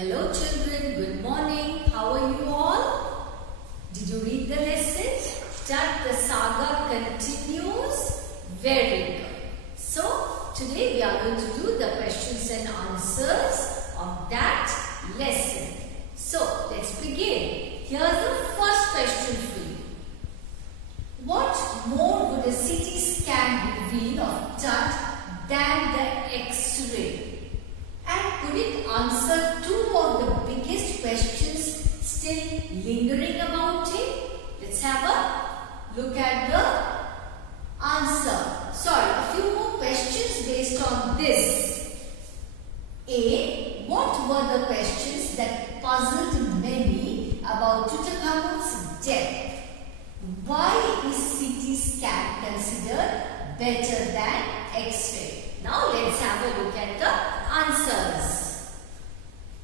Hello children, good morning. How are you all? Did you read the lesson? That the saga continues. Very good. So, today we are going to do the questions and answers of that lesson. So, let's begin. Here's the first question for you. What more would a CT scan reveal of Tut than the X-ray? And could it answer two of the biggest questions still lingering about it? Let's have a look at the answer. Sorry, a few more questions based on this. A. What were the questions that puzzled many about Tutankhamun's death? Why is CT scan considered better than X-ray? Now let's have a look at the answers.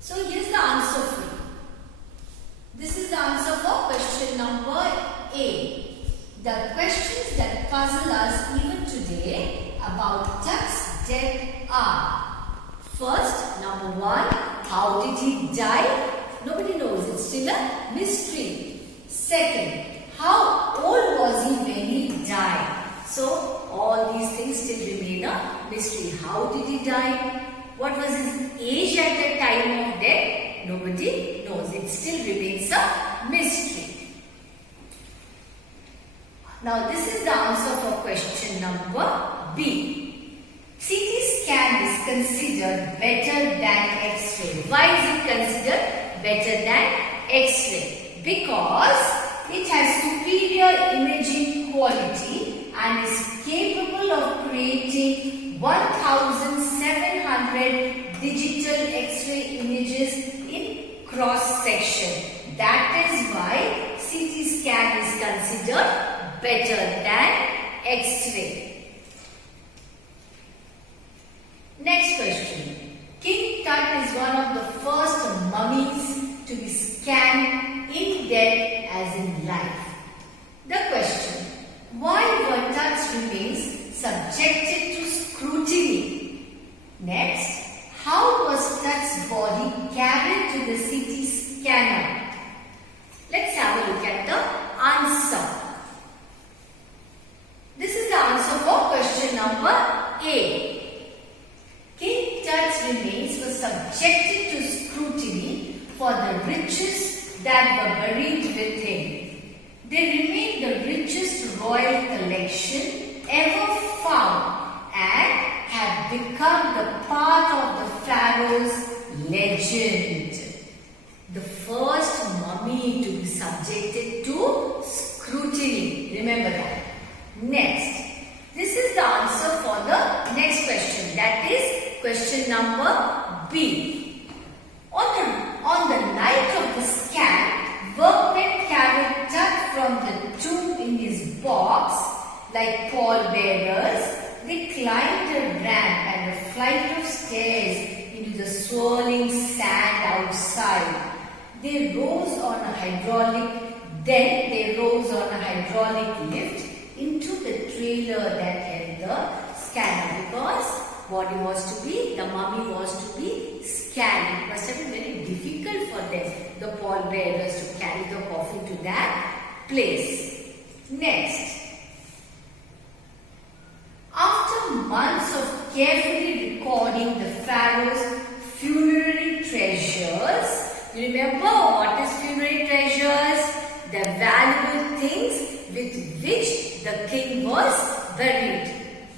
So here's the answer for you. This is the answer for question number A. The questions that puzzle us even today about Tut's death are: first, number one, how did he die? Nobody knows. It's still a mystery. Second, how old was he when he died? So, all these things still remain a mystery. How did he die? What was his age at the time of death? Nobody knows. It still remains a mystery. Now, this is the answer for question number B. CT scan is considered better than X-ray. Why is it considered better than X-ray? Because it has superior imaging quality and is capable of creating 1,700 digital X-ray images in cross-section. That is why CT scan is considered better than X-ray. Next question. King Tut is one of the first mummies to be scanned in death as in life. The question: why were Tut's remains subjected to scrutiny? Next, how was Tut's body carried to the CT scanner? Let's have a look at the answer. This is the answer for question number A. King Tut's remains were subjected to scrutiny for the riches that were buried with him. They remain the richest royal collection ever found and have become the part of the pharaoh's legend. The first mummy to be subjected to scrutiny. Remember that. Next, this is the answer for the next question. That is question number B. On the night of the scan, workmen carried Tut from the tomb in his box like pallbearers. They climbed a ramp and a flight of stairs into the swirling sand outside. They rose on a hydraulic lift into the trailer that held the scanner, because the mummy was to be scanned. It must have been very difficult for them, the pallbearers, to carry the coffin to that place. Next, after months of carefully recording the pharaoh's funerary treasures, you remember what is funerary treasures? The valuable things with which the king was buried.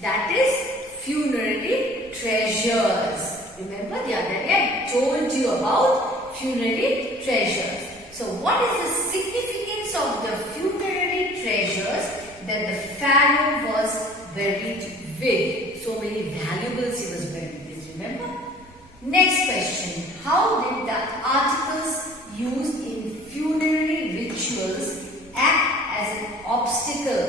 That is funerary treasures. Remember the other day I told you about funerary treasures. So what is the significance of the funerary treasures that the pharaoh was buried with? So many valuables he was buried with, remember? Next question. How did the articles used in funerary rituals act as an obstacle?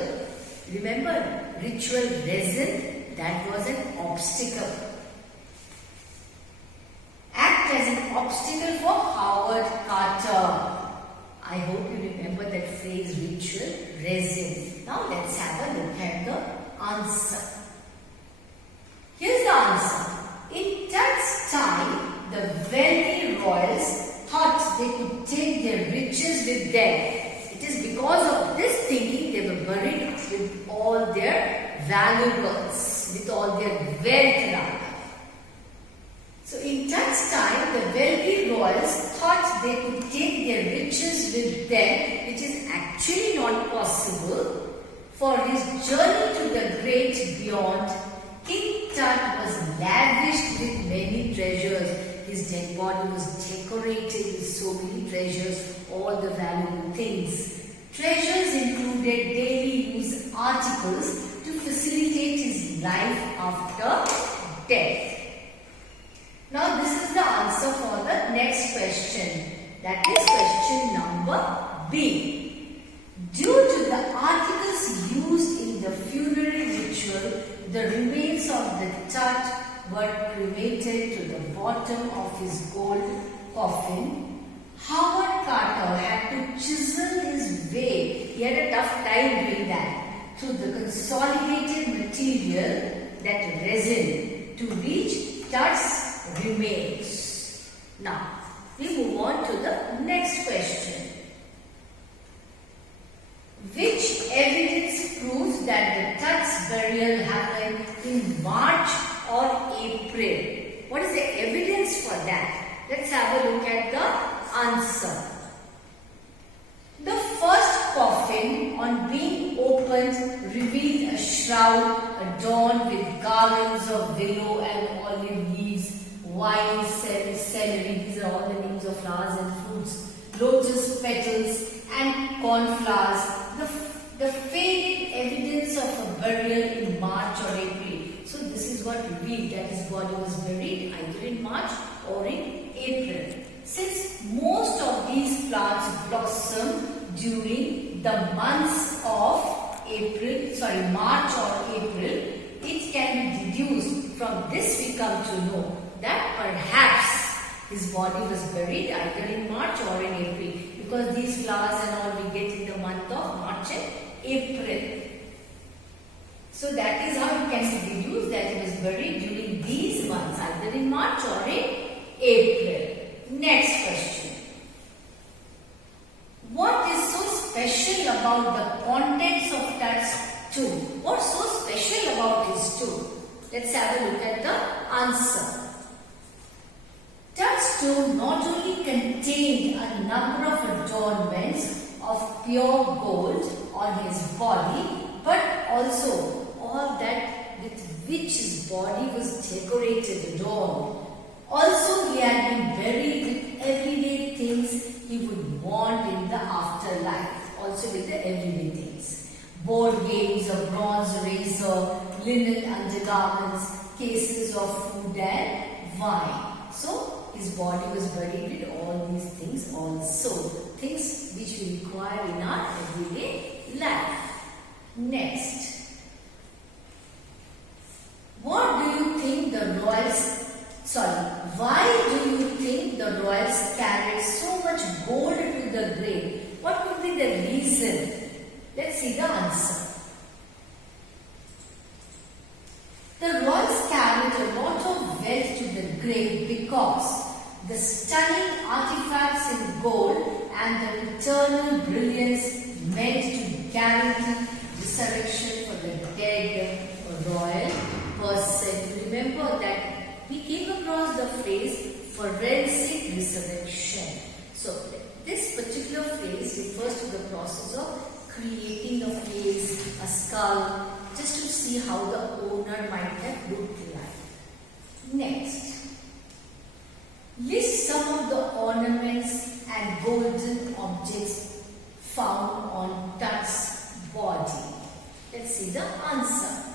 Remember, ritual resin, that was an obstacle. Act as an obstacle for Howard Carter. I hope you remember that phrase, ritual resin. Now let's have a look at the answer. Here's the answer. In Tut's time, the wealthy royals thought they could take their riches with them. It is because of this thinking they were buried with all their valuables, with all their wealth rather. So in Tut's time, the wealthy royals thought they could take their riches with them, which is actually not possible. For his journey to the great beyond, King Tut was lavished with many treasures. His dead body was decorated with so many treasures, all the valuable things. Treasures included daily use articles to facilitate his life after death. Now this is the answer for the next question. That is question number B. Due to the articles used in the funerary ritual, the remains of the Tut were cremated to the bottom of his gold coffin. Howard Carter had to chisel his way, he had a tough time doing that, through the consolidated material, that resin, to reach Tut's remains. Now, we move on to the next question. Which evidence proves that the Tut's burial happened in March or April? What is the evidence for that? Let's have a look at the answer. The first coffin, on being opened, revealed a shroud adorned with garlands of willow and olive leaves, wine, celery, these are all the names of flowers and fruits, lotus petals and cornflowers, the faded evidence of a burial in March or April. So this is what revealed that his body was buried either in March or in April. Since most of these plants blossom during the months of March or April, it can be deduced from this we come to know that perhaps his body was buried either in March or in April, because these flowers and all we get in the month of March and April. So that is how it can be deduced that he was buried during these months, either in March or in April. Next question. What is so special about the contents of Tut's tomb? What's so special about his tomb? Let's have a look at the answer. Tut's tomb not only contained a number of adornments of pure gold on his body, but also all that with which his body was decorated, adorned. Also, he had been buried with everyday things he would want in the afterlife. Also with the everyday things. Board games, a bronze razor, linen undergarments, cases of food and wine. So, his body was buried with all these things also. Things which we require in our everyday life. Next. What do you think the royals why do you think the royals carried so much gold to the grave? What could be the reason? Let's see the answer. The royals carried a lot of wealth to the grave because the stunning artifacts in gold and the eternal brilliance meant to guarantee resurrection for the dead royal person. Remember that we came across the phrase forensic resurrection. So this particular phrase refers to the process of creating a face, a skull, just to see how the owner might have looked like. Next, list some of the ornaments and golden objects found on Tut's body. Let's see the answer.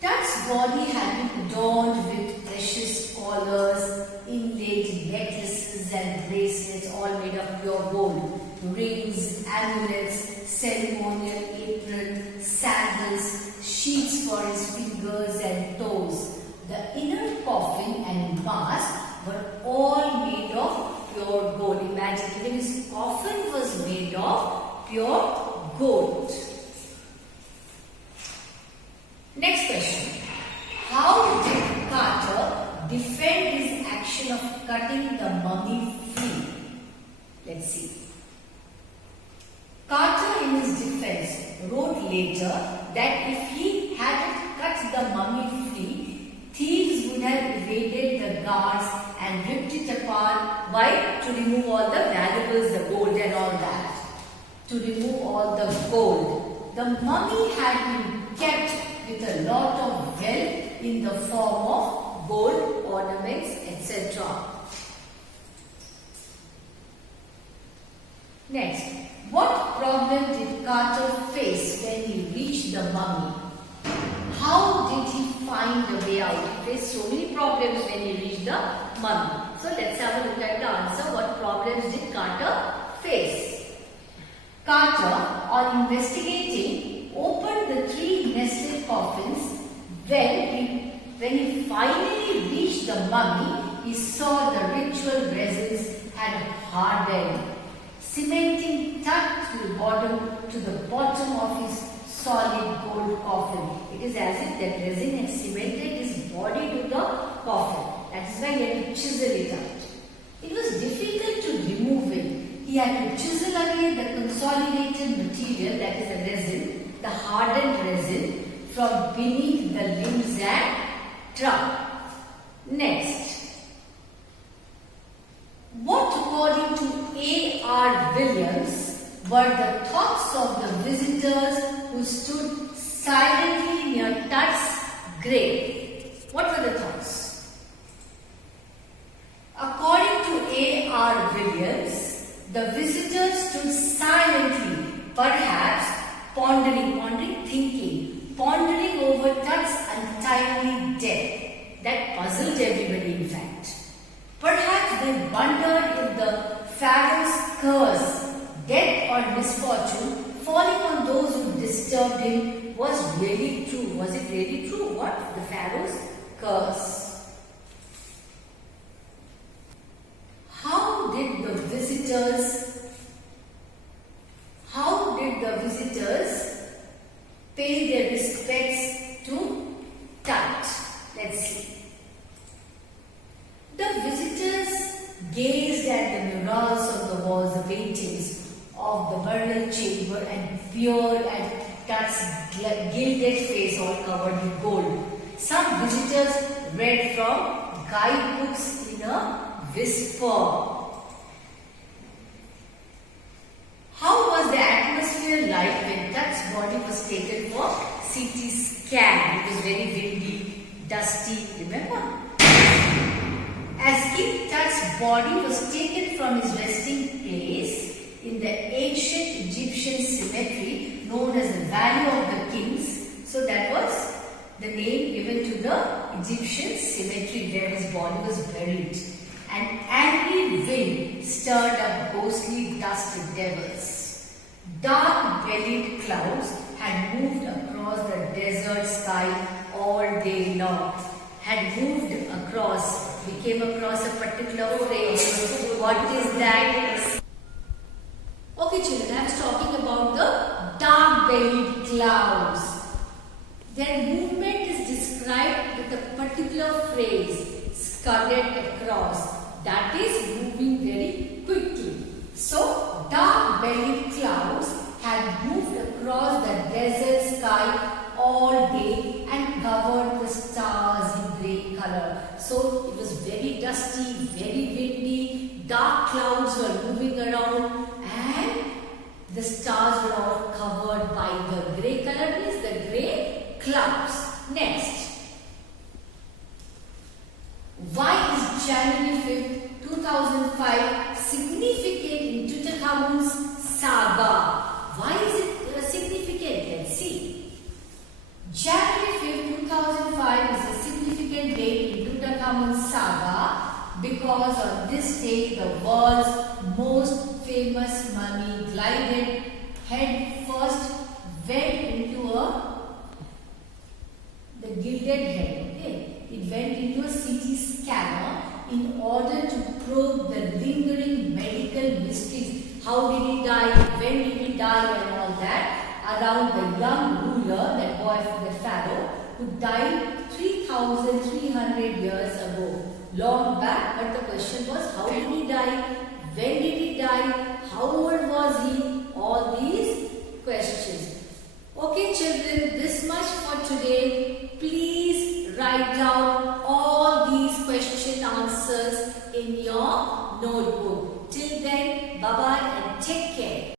Tut's body had been adorned with precious collars, inlaid necklaces and bracelets, all made of pure gold, rings, amulets, ceremonial apron, sandals, sheets for his fingers and toes. The inner coffin and mask were all made of pure gold. Imagine, even his coffin was made of pure gold. Next question. How did Carter defend his action intention of cutting the mummy free? Let's see. Carter, in his defense, wrote later that if he hadn't cut the mummy free, thieves would have evaded the guards and ripped it apart. Why? To remove all the valuables, the gold and all that. To remove all the gold. The mummy had been kept with a lot of wealth in the form of gold, ornaments, etc. Next, what problem did Carter face when he reached the mummy? How did he find a way out? He faced so many problems when he reached the mummy. So let's have a look at the answer. What problems did Carter face? Carter, on investigating, opened the 3 nested coffins. When he finally reached the mummy, he saw the ritual resins had hardened, cementing Tut to the bottom of his solid gold coffin. It is as if that resin had cemented his body to the coffin. That is why he had to chisel it out. It was difficult to remove it. He had to chisel away the consolidated material, that is the resin, the hardened resin, from beneath the limbs and trunk. Next, what, according to A.R. Williams, were the thoughts of the visitors who stood silently near Tut's grave? What were the thoughts? According to A.R. Williams, the visitors stood silently, perhaps pondering, pondering over Tut's untimely death. That puzzled everybody, in fact. Perhaps they wondered if the Pharaoh's curse, death or misfortune, falling on those who disturbed him was really true. Was it really true? What? The Pharaoh's curse. How did the visitors pay their respects to Tut? Let's see. The visitors gazed at the murals on the walls, the paintings of the burial chamber, and peered at Tut's gilded face all covered with gold. Some visitors read from guidebooks in a whisper. How was the atmosphere like when Tut's body was taken for CT scan? It was very windy, dusty, remember? As King Tut's body was taken from his resting place in the ancient Egyptian cemetery known as the Valley of the Kings, so that was the name given to the Egyptian cemetery where his body was buried. An angry wind stirred up ghostly dust devils. Dark-bellied clouds had moved across the desert sky all day long. We came across a particular phrase. What is that? Okay children, I was talking about the dark-bellied clouds. Their movement is described with a particular phrase, scudded across. That is moving very quickly. So, dark-bellied clouds had moved across the desert sky all day and covered the stars in grey color. So, it was very dusty, very windy, dark clouds were moving around and the stars were all covered by the grey color, means the grey clouds. Next. Why is January 5th, 2005 significant in Tutankhamun's saga? Why is it significant? Let's see. January 5th, 2005 is a significant date in Tutankhamun's saga because on this day the world's most famous mummy glided head first, went into the gilded head. Okay. It went into a CT scanner in order to probe the lingering medical mysteries. How did he die? When did he die? And all that around the young ruler, that boy, the pharaoh, who died 3,300 years ago. long back, but the question was how did he die? When did he die? How old was he? All these questions. Okay children, this much for today. Please write down all these question answers in your notebook. Till then, bye-bye and take care.